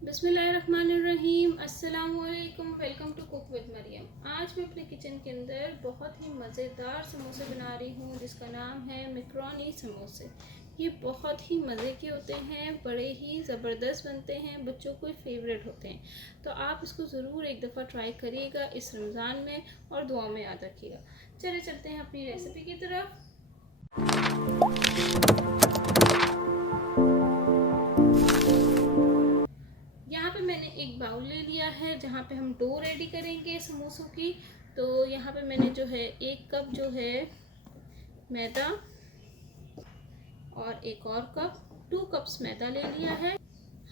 बिस्मिल्लाहिर्रहमानिर्रहीम। अस्सलामुअलैकुम। Welcome to cook with Maryam. आज मैं अपने किचन के अंदर बहुत ही मज़ेदार समोसे बना रही हूँ जिसका नाम है मैक्रोनी समोसे। ये बहुत ही मज़े के होते हैं, बड़े ही ज़बरदस्त बनते हैं, बच्चों को फेवरेट होते हैं। तो आप इसको ज़रूर एक दफ़ा ट्राई करिएगा इस रमज़ान में और दुआ में याद रखिएगा। चले चलते हैं अपनी रेसिपी की तरफ। यहाँ पे मैंने एक बाउल ले लिया है जहाँ पे हम डो रेडी करेंगे समोसों की। तो यहाँ पे मैंने जो है 1 कप जो है मैदा और एक और कप 2 कप्स मैदा ले लिया है।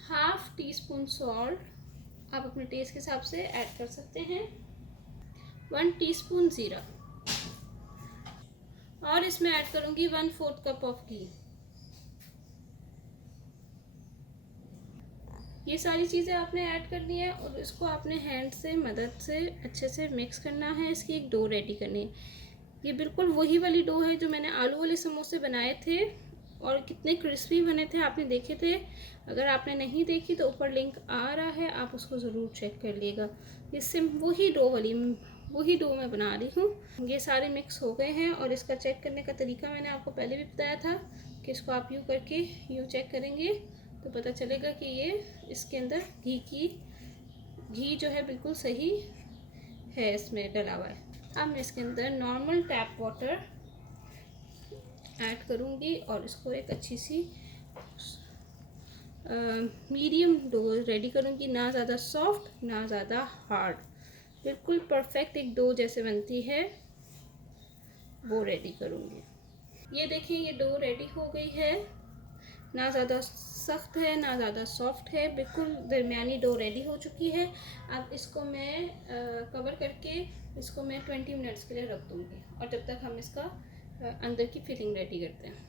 हाफ टी स्पून सॉल्ट आप अपने टेस्ट के हिसाब से ऐड कर सकते हैं। 1 टीस्पून ज़ीरा और इसमें ऐड करूँगी 1/4 कप ऑफ घी। ये सारी चीज़ें आपने ऐड करनी है और इसको आपने हैंड से मदद से अच्छे से मिक्स करना है। इसकी एक डो रेडी करनी है। ये बिल्कुल वही वाली डो है जो मैंने आलू वाले समोसे बनाए थे और कितने क्रिस्पी बने थे आपने देखे थे। अगर आपने नहीं देखी तो ऊपर लिंक आ रहा है, आप उसको ज़रूर चेक कर लीजिएगा। इससे वही डो मैं बना रही हूँ। ये सारे मिक्स हो गए हैं और इसका चेक करने का तरीका मैंने आपको पहले भी बताया था कि इसको आप यूँ करके यूँ चेक करेंगे तो पता चलेगा कि ये इसके अंदर घी जो है बिल्कुल सही है, इसमें डला हुआ है। अब मैं इसके अंदर नॉर्मल टैप वाटर ऐड करूँगी और इसको एक अच्छी सी मीडियम डो रेडी करूँगी, ना ज़्यादा सॉफ्ट ना ज़्यादा हार्ड, बिल्कुल परफेक्ट एक डो जैसे बनती है वो रेडी करूँगी। ये देखिए ये डो रेडी हो गई है, ना ज़्यादा सख्त है ना ज़्यादा सॉफ्ट है, बिल्कुल दरमियानी डो रेडी हो चुकी है। अब इसको मैं कवर करके इसको मैं 20 मिनट्स के लिए रख दूँगी और जब तक हम इसका अंदर की फिलिंग रेडी करते हैं।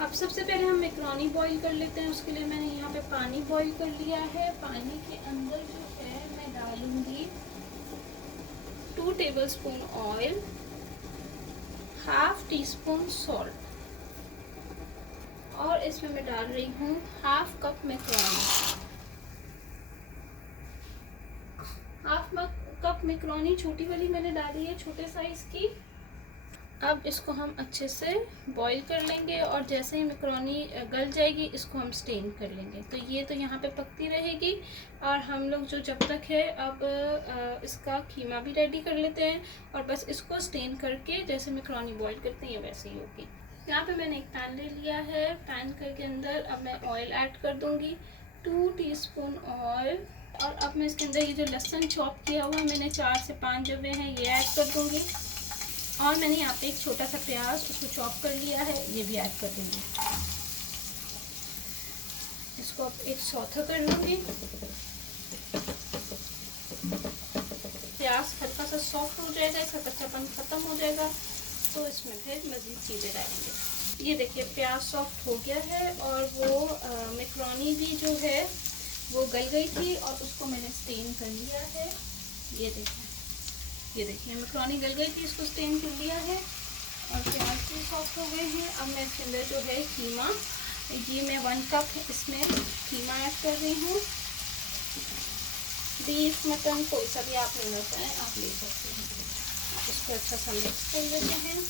अब सबसे पहले हम मैक्रोनी बॉईल कर लेते हैं। उसके लिए मैंने यहाँ पे पानी बॉईल कर लिया है। पानी के अंदर जो है मैं डालूँगी 2 tablespoon oil, half tea spoon salt और इसमें मैं डाल रही हूँ half cup macaroni. Half cup macaroni छोटी वाली मैंने डाली है, छोटे साइज़ की। अब इसको हम अच्छे से बॉईल कर लेंगे और जैसे ही मैक्रोनी गल जाएगी इसको हम स्टेन कर लेंगे। तो ये तो यहाँ पे पकती रहेगी और हम लोग जो जब तक है अब इसका कीमा भी रेडी कर लेते हैं और बस इसको स्टेन करके जैसे मैक्रोनी बॉईल करते हैं वैसे ही होगी। यहाँ पे मैंने एक पैन ले लिया है। पैन के अंदर अब मैं ऑयल ऐड कर दूँगी, 2 टीस्पून ऑयल। और अब मैं इसके अंदर ये जो लहसुन चॉप किया हुआ मैंने 4 से 5 जवे हैं ये ऐड कर दूँगी और मैंने यहाँ पे एक छोटा सा प्याज उसको चॉप कर लिया है, ये भी ऐड कर दूँगी। इसको अब एक सौथा कर लूँगी। प्याज हल्का सा सॉफ्ट हो जाएगा, इसका कच्चापन ख़त्म हो जाएगा तो इसमें फिर मज़ीद चीज़ें डालेंगे। ये देखिए प्याज सॉफ्ट हो गया है और वो मैक्रोनी भी जो है वो गल गई थी और उसको मैंने स्टेन कर लिया है। ये देखिए मैक्रोनी गल गई थी, इसको स्टेन कर लिया है और प्याज भी सॉफ्ट हो गए हैं। अब मैं इसके अंदर जो है कीमा, ये मैं 1 कप इसमें कीमा ऐड कर रही हूँ। बीफ मटन कोई सा भी आप लेना चाहें आप ले सकते हैं। इसको अच्छा सा मिक्स कर लेते हैं।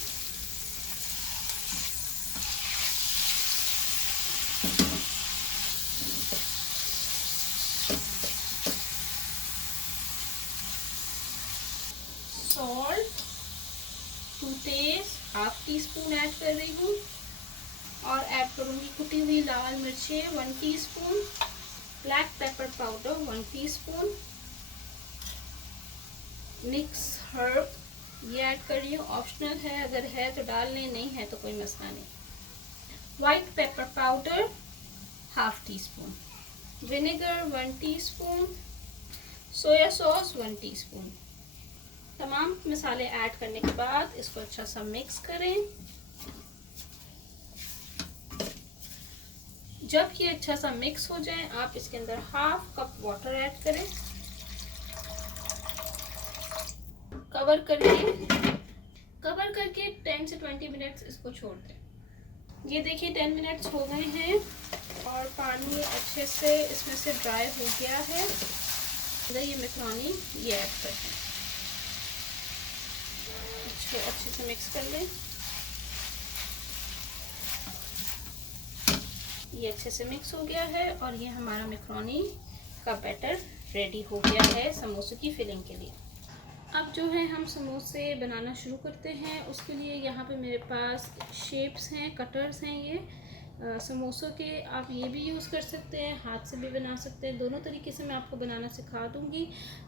Salt to taste, half teaspoon add कर रही हूँ और ऐड करूँगी कुटी हुई लाल मिर्चें 1 teaspoon, black pepper powder 1 teaspoon, mix herb ये ऐड कर रही हूँ, ऑप्शनल है, अगर है तो डाल लें, नहीं है तो कोई मसला नहीं। White pepper powder half tea spoon, vinegar 1 teaspoon, soya sauce 1 teaspoon. तमाम मसाले ऐड करने के बाद इसको अच्छा सा मिक्स करें। जब ये अच्छा सा मिक्स हो जाए आप इसके अंदर हाफ कप वाटर ऐड करें। कवर करके 10 से 20 मिनट्स इसको छोड़ दें। ये देखिए 10 मिनट्स हो गए हैं और पानी अच्छे से इसमें से ड्राई हो गया है। ये मैक्रोनी ये ऐड करते हैं, अच्छे से मिक्स कर लें। ये अच्छे से मिक्स हो गया है और ये हमारा मैक्रोनी का बैटर रेडी हो गया है समोसे की फिलिंग के लिए। अब जो है हम समोसे बनाना शुरू करते हैं। उसके लिए यहाँ पे मेरे पास शेप्स हैं, कटर्स हैं। ये समोसों के आप ये भी यूज़ कर सकते हैं, हाथ से भी बना सकते हैं। दोनों तरीके से मैं आपको बनाना सिखा दूँगी।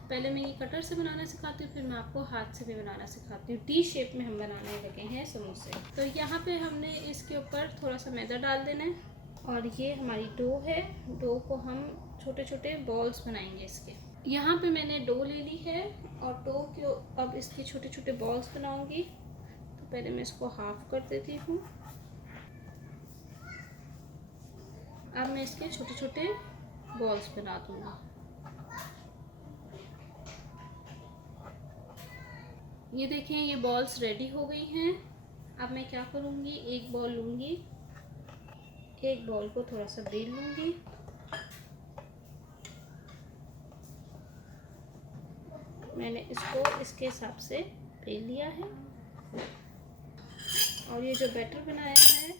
पहले मैं ये कटर से बनाना सिखाती हूँ, फिर मैं आपको हाथ से भी बनाना सिखाती हूँ। डी शेप में हम बनाने लगे हैं समोसे। तो यहाँ पे हमने इसके ऊपर थोड़ा सा मैदा डाल देना है और ये हमारी डो है। डो को हम छोटे छोटे बॉल्स बनाएंगे इसके। यहाँ पे मैंने डो ले ली है और डो को अब इसके छोटे छोटे बॉल्स बनाऊँगी। तो पहले मैं इसको हाफ कर देती हूँ। अब मैं इसके छोटे छोटे बॉल्स बना दूँगा। ये देखें, ये बॉल्स रेडी हो गई हैं। अब मैं क्या करूँगी, एक बॉल लूँगी, एक बॉल को थोड़ा सा बेल लूँगी, मैंने इसको इसके हिसाब से बेल लिया है। और ये जो बैटर बनाया है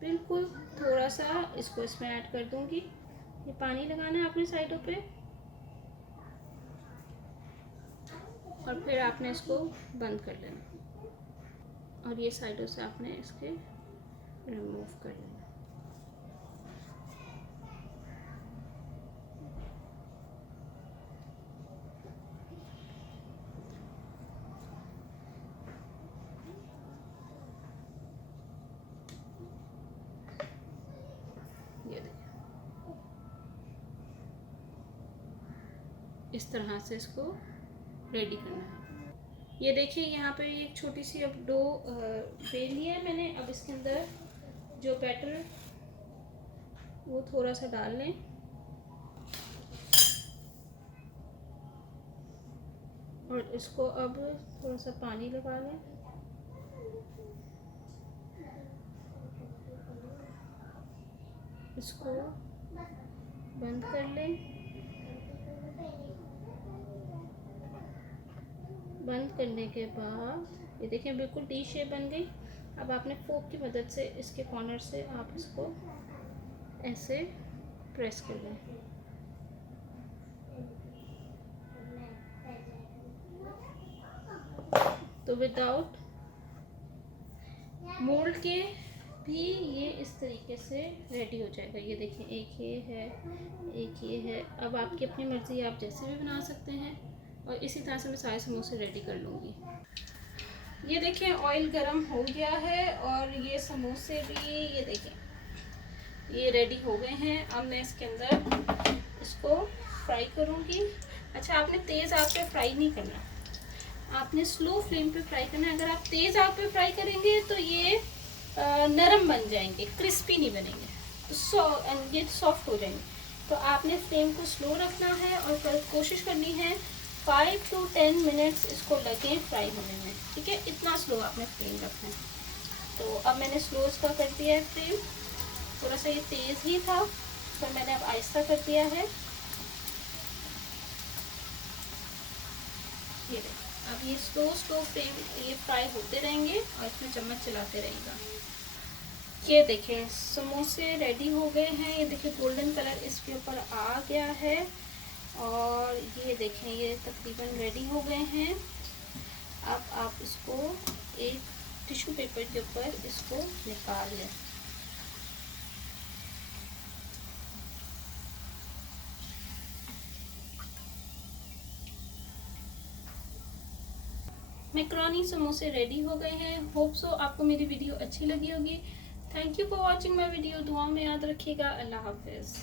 बिल्कुल थोड़ा सा इसको इसमें ऐड कर दूँगी। ये पानी लगाना है अपनी साइडों पे और फिर आपने इसको बंद कर लेना और ये साइडों से आपने इसके रिमूव कर लेना। ये देखिए, इस तरह से इसको रेडी करना है। ये देखिए, यहाँ पे एक छोटी सी अब डो बेल लिया है मैंने। अब इसके अंदर जो बैटर वो थोड़ा सा डाल लें और इसको अब थोड़ा सा पानी लगा लें। इसको बंद कर लें। बंद करने के बाद ये देखें बिल्कुल टी शेप बन गई। अब आपने फोक की मदद से इसके कॉर्नर से आप इसको ऐसे प्रेस कर लें। तो विदाउट मोल्ड के भी ये इस तरीके से रेडी हो जाएगा। ये देखिए, एक ये है, एक ये है। अब आपकी अपनी मर्ज़ी, आप जैसे भी बना सकते हैं। और इसी तरह से मैं सारे समोसे रेडी कर लूँगी। ये देखिए, ऑयल गरम हो गया है और ये समोसे भी ये देखें ये रेडी हो गए हैं। अब मैं इसके अंदर इसको फ्राई करूँगी। अच्छा, आपने तेज़ आंच पे फ्राई नहीं करना, आपने स्लो फ्लेम पे फ्राई करना है। अगर आप तेज़ आंच पे फ्राई करेंगे तो ये नरम बन जाएंगे, क्रिस्पी नहीं बनेंगे, तो ये सॉफ्ट हो जाएंगे। तो आपने फ्लेम को स्लो रखना है और कोशिश करनी है 5 to 10 मिनट्स इसको लगे फ्राई होने में, ठीक है। इतना स्लो आपने फ्लेम रखना है। तो अब मैंने स्लो इसका कर दिया है फ्लेम, थोड़ा सा ये तेज़ ही था तो मैंने अब आहिस्ता कर दिया है। ये अब ये स्लो फ्लेम ये फ्राई होते रहेंगे और इसमें चम्मच चलाते रहेगा। ये देखें, समोसे रेडी हो गए हैं। ये देखिए, गोल्डन कलर इसके ऊपर आ गया है और ये देखें ये तकरीबन रेडी हो गए हैं। अब आप इसको एक टिश्यू पेपर के ऊपर इसको निकाल लें। मैक्रोनी समोसे रेडी हो गए हैं। होप सो आपको मेरी वीडियो अच्छी लगी होगी। Thank you for watching my video. दुआ में याद रखिएगा। अल्लाह हाफिज़।